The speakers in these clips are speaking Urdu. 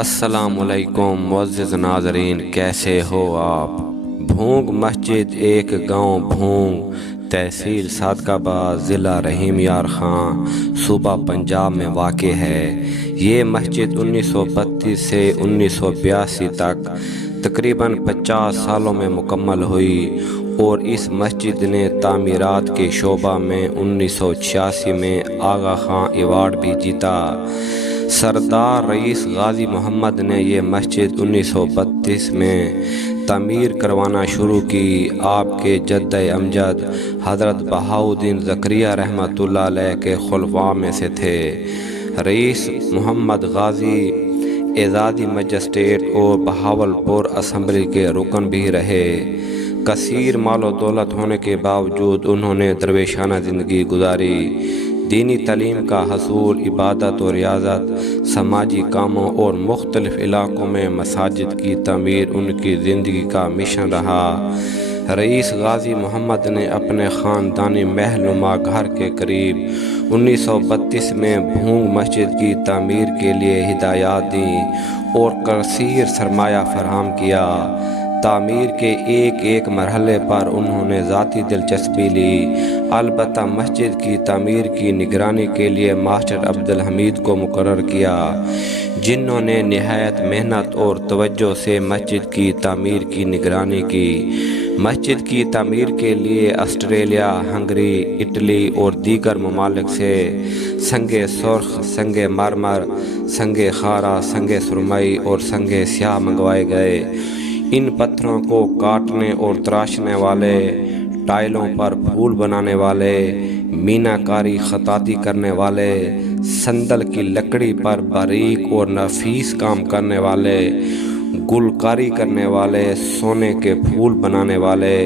السلام علیکم معزز ناظرین، کیسے ہو آپ؟ بھونگ مسجد ایک گاؤں بھونگ، تحصیل صادق آباد، ضلع رحیم یار خان، صوبہ پنجاب میں واقع ہے۔ یہ مسجد 1932 سے 1982 تک تقریباً 50 سالوں میں مکمل ہوئی اور اس مسجد نے تعمیرات کے شعبہ میں 1986 میں آغا خان ایوارڈ بھی جیتا۔ سردار رئیس غازی محمد نے یہ مسجد 1932 میں تعمیر کروانا شروع کی۔ آپ کے جد امجد حضرت بہاؤالدین زکریہ رحمۃ اللہ علیہ کے خلفاء میں سے تھے۔ رئیس محمد غازی اعزازی مجسٹریٹ اور بہاولپور اسمبلی کے رکن بھی رہے۔ کثیر مال و دولت ہونے کے باوجود انہوں نے درویشانہ زندگی گزاری۔ دینی تعلیم کا حصول، عبادت و ریاضت، سماجی کاموں اور مختلف علاقوں میں مساجد کی تعمیر ان کی زندگی کا مشن رہا۔ رئیس غازی محمد نے اپنے خاندانی محل نما گھر کے قریب 1932 میں بھونگ مسجد کی تعمیر کے لیے ہدایات دیں اور کثیر سرمایہ فراہم کیا۔ تعمیر کے ایک مرحلے پر انہوں نے ذاتی دلچسپی لی، البتہ مسجد کی تعمیر کی نگرانی کے لیے ماسٹر عبدالحمید کو مقرر کیا، جنہوں نے نہایت محنت اور توجہ سے مسجد کی تعمیر کی نگرانی کی۔ مسجد کی تعمیر کے لیے آسٹریلیا، ہنگری، اٹلی اور دیگر ممالک سے سنگ سرخ، سنگ مرمر، سنگ خارا، سنگ سرمئی اور سنگ سیاہ منگوائے گئے۔ ان پتھروں کو کاٹنے اور تراشنے والے، ٹائلوں پر پھول بنانے والے، مینا کاری خطاطی کرنے والے، سندل کی لکڑی پر باریک اور نفیس کام کرنے والے، گلکاری کرنے والے، سونے کے پھول بنانے والے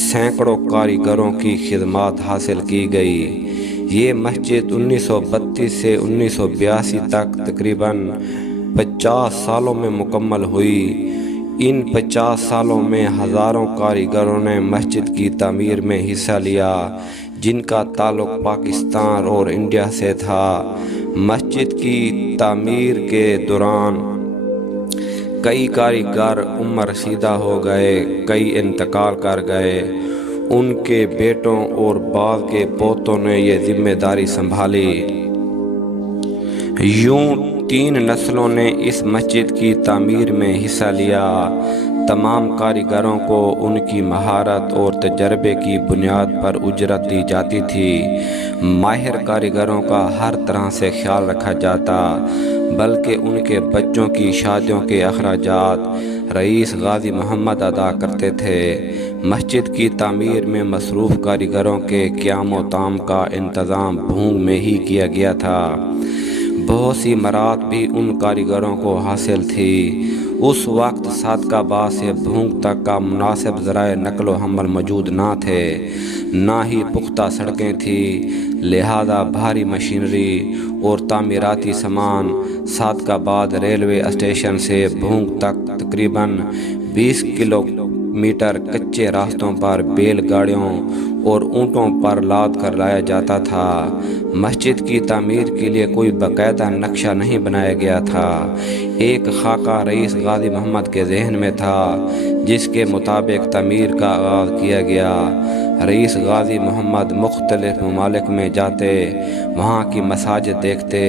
سینکڑوں کاریگروں کی خدمات حاصل کی گئی۔ یہ مسجد 1932 سے 1982 تک تقریباً 50 سالوں میں مکمل ہوئی۔ ان 50 سالوں میں ہزاروں کاریگروں نے مسجد کی تعمیر میں حصہ لیا، جن کا تعلق پاکستان اور انڈیا سے تھا۔ مسجد کی تعمیر کے دوران کئی کاریگر عمر رسیدہ ہو گئے، کئی انتقال کر گئے۔ ان کے بیٹوں اور بعض کے پوتوں نے یہ ذمہ داری سنبھالی۔ یوں 3 نسلوں نے اس مسجد کی تعمیر میں حصہ لیا۔ تمام کاریگروں کو ان کی مہارت اور تجربے کی بنیاد پر اجرت دی جاتی تھی۔ ماہر کاریگروں کا ہر طرح سے خیال رکھا جاتا، بلکہ ان کے بچوں کی شادیوں کے اخراجات رئیس غازی محمد ادا کرتے تھے۔ مسجد کی تعمیر میں مصروف کاریگروں کے قیام و طعام کا انتظام بھونگ میں ہی کیا گیا تھا۔ بہت سی مراعات بھی ان کاریگروں کو حاصل تھی۔ اس وقت صادق آباد سے بھونگ تک کا مناسب ذرائع نقل و حمل موجود نہ تھے، نہ ہی پختہ سڑکیں تھیں، لہذا بھاری مشینری اور تعمیراتی سامان صادق آباد ریلوے اسٹیشن سے بھونگ تک تقریباً 20 کلومیٹر کچے راستوں پر بیل گاڑیوں اور اونٹوں پر لاد کر لایا جاتا تھا۔ مسجد کی تعمیر کے لیے کوئی باقاعدہ نقشہ نہیں بنایا گیا تھا۔ ایک خاکہ رئیس غازی محمد کے ذہن میں تھا، جس کے مطابق تعمیر کا آغاز کیا گیا۔ رئیس غازی محمد مختلف ممالک میں جاتے، وہاں کی مساجد دیکھتے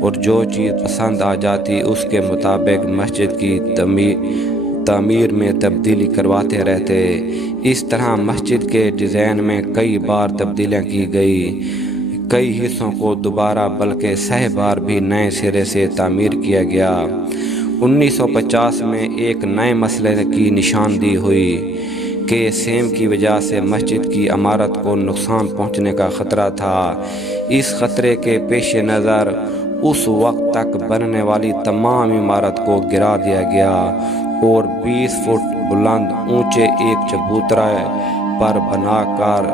اور جو چیز پسند آ جاتی اس کے مطابق مسجد کی تعمیر میں تبدیلی کرواتے رہتے۔ اس طرح مسجد کے ڈیزائن میں کئی بار تبدیلیاں کی گئی، کئی حصوں کو دوبارہ بلکہ 100 بار بھی نئے سرے سے تعمیر کیا گیا۔ 1950 میں ایک نئے مسئلے کی نشاندہی ہوئی کہ سیم کی وجہ سے مسجد کی عمارت کو نقصان پہنچنے کا خطرہ تھا۔ اس خطرے کے پیش نظر اس وقت تک بننے والی تمام عمارت کو گرا دیا گیا اور 20 فٹ بلند اونچے ایک چبوترے پر بنا کر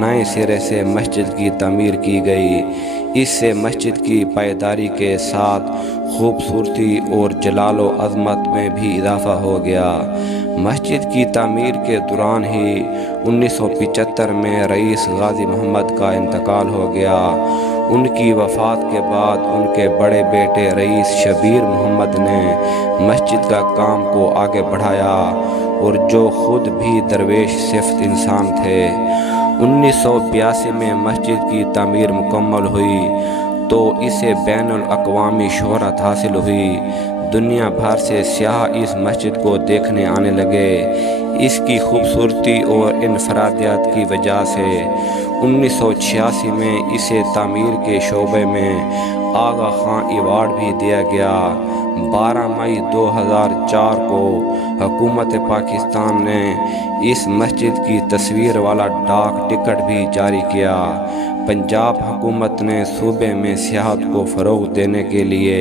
نئے سرے سے مسجد کی تعمیر کی گئی۔ اس سے مسجد کی پائیداری کے ساتھ خوبصورتی اور جلال و عظمت میں بھی اضافہ ہو گیا۔ مسجد کی تعمیر کے دوران ہی 1975 میں رئیس غازی محمد کا انتقال ہو گیا۔ ان کی وفات کے بعد ان کے بڑے بیٹے رئیس شبیر محمد نے مسجد کا کام کو آگے بڑھایا، اور جو خود بھی درویش صفت انسان تھے۔ 1982 میں مسجد کی تعمیر مکمل ہوئی تو اسے بین الاقوامی شہرت حاصل ہوئی۔ دنیا بھر سے سیاح اس مسجد کو دیکھنے آنے لگے، اس کی خوبصورتی اور انفرادیت کی وجہ سے۔ 1986 میں اسے تعمیر کے شعبے میں آغا خان ایوارڈ بھی دیا گیا۔ 12 مئی 2004 کو حکومت پاکستان نے اس مسجد کی تصویر والا ڈاک ٹکٹ بھی جاری کیا۔ پنجاب حکومت نے صوبے میں سیاحت کو فروغ دینے کے لیے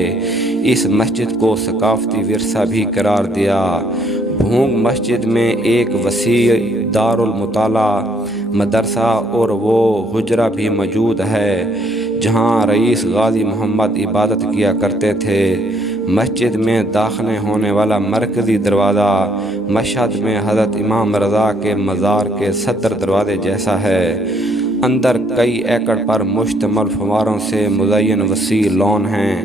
اس مسجد کو ثقافتی ورثہ بھی قرار دیا۔ بھونگ مسجد میں ایک وسیع دارالمطالعہ، مدرسہ اور وہ حجرہ بھی موجود ہے جہاں رئیس غازی محمد عبادت کیا کرتے تھے۔ مسجد میں داخل ہونے والا مرکزی دروازہ مشہد میں حضرت امام رضا کے مزار کے صدر دروازے جیسا ہے۔ اندر کئی ایکڑ پر مشتمل فواروں سے مزین وسیع لان ہیں۔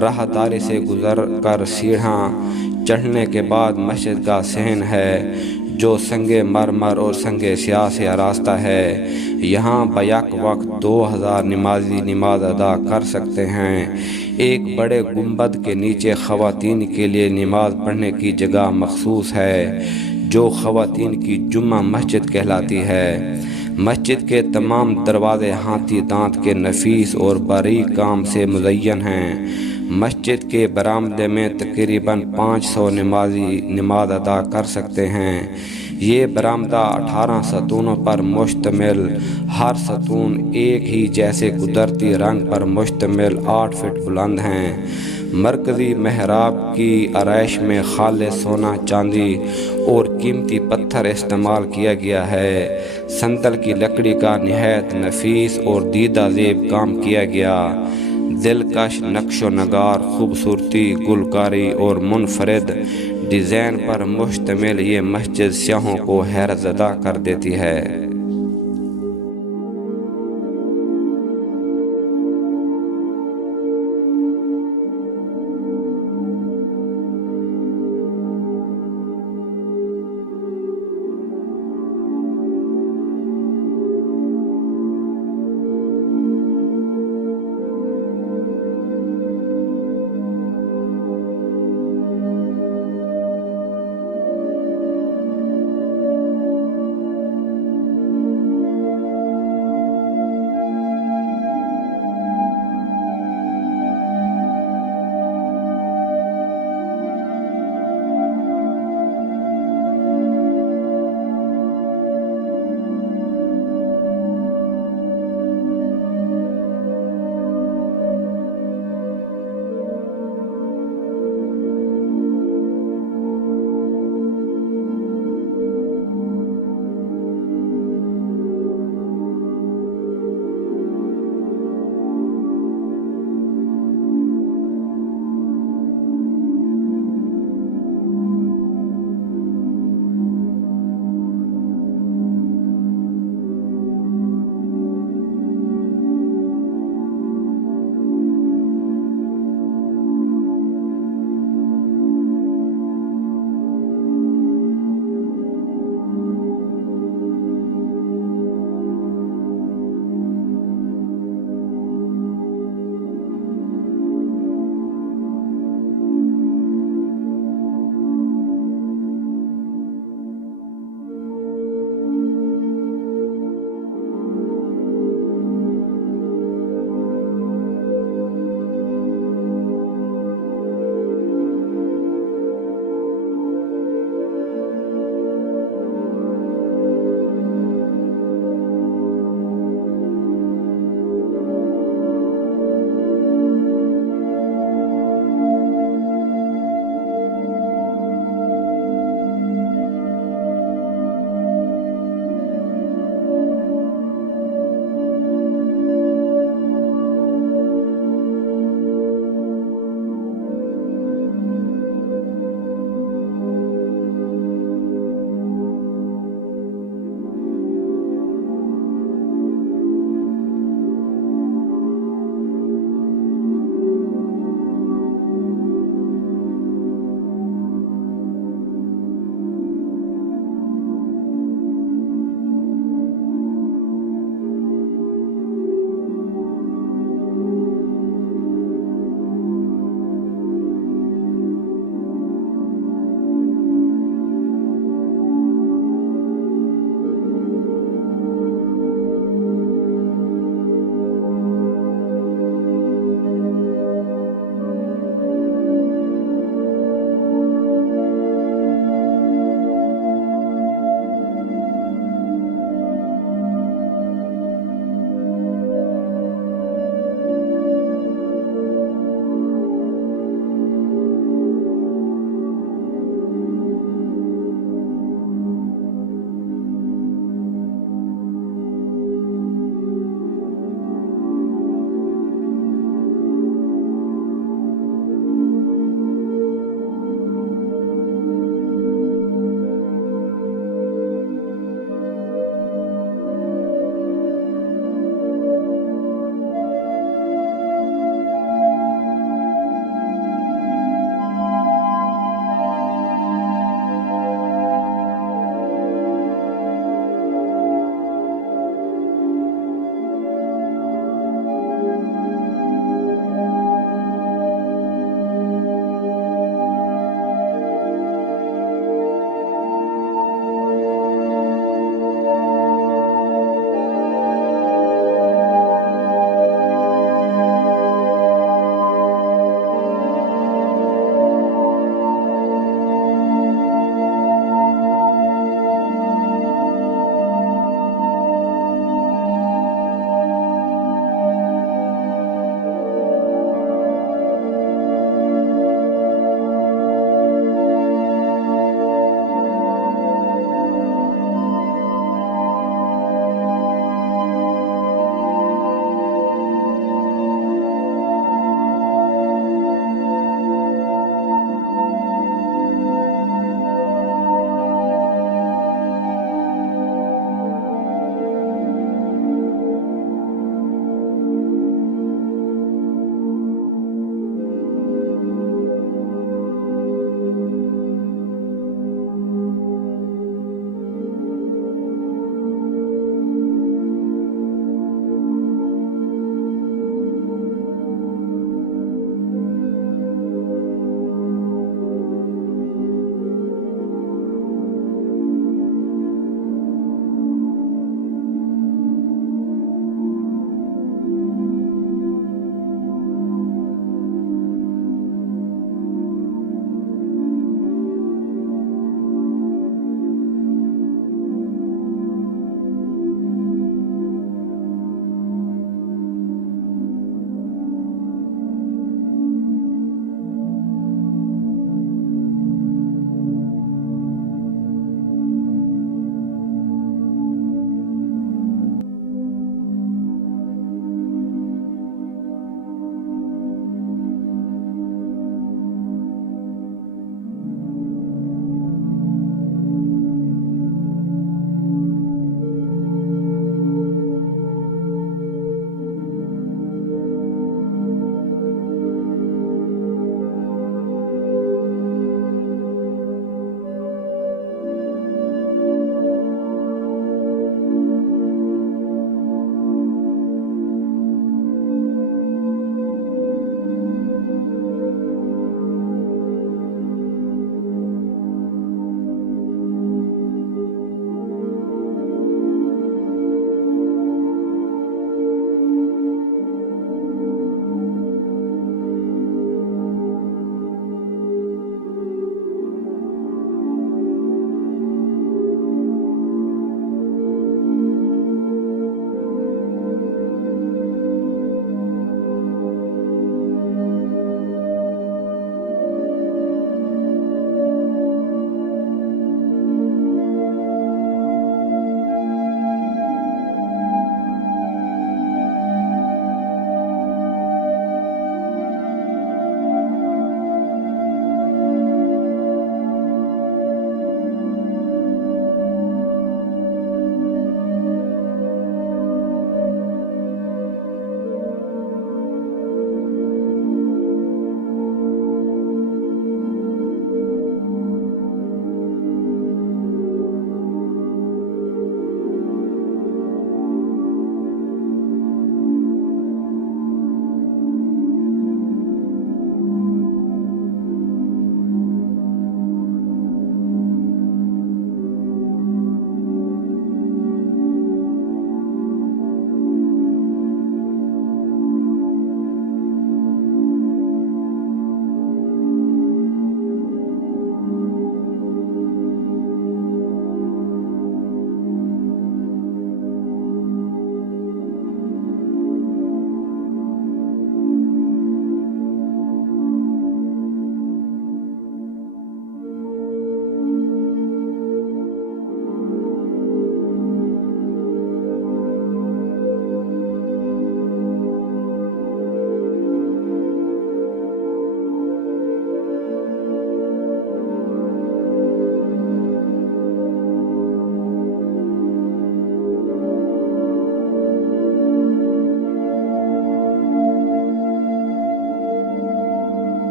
راہداری سے گزر کر سیڑھیاں چڑھنے کے بعد مسجد کا صحن ہے جو سنگ مرمر اور سنگ سیاہ سے آراستہ ہے۔ یہاں بیک وقت 2000 نمازی نماز ادا کر سکتے ہیں۔ ایک بڑے گنبد کے نیچے خواتین کے لیے نماز پڑھنے کی جگہ مخصوص ہے جو خواتین کی جمعہ مسجد کہلاتی ہے۔ مسجد کے تمام دروازے ہاتھی دانت کے نفیس اور باریک کام سے مزین ہیں۔ مسجد کے برآمدے میں تقریباً 500 نمازی نماز ادا کر سکتے ہیں۔ یہ برآمدہ 18 ستونوں پر مشتمل، ہر ستون ایک ہی جیسے قدرتی رنگ پر مشتمل 8 فٹ بلند ہیں۔ مرکزی محراب کی آرائش میں خالص سونا، چاندی اور قیمتی پتھر استعمال کیا گیا ہے۔ سندل کی لکڑی کا نہایت نفیس اور دیدہ زیب کام کیا گیا۔ دلکش نقش و نگار، خوبصورتی، گلکاری اور منفرد ڈیزائن پر مشتمل یہ مسجد سیاحوں کو حیرت زدہ کر دیتی ہے۔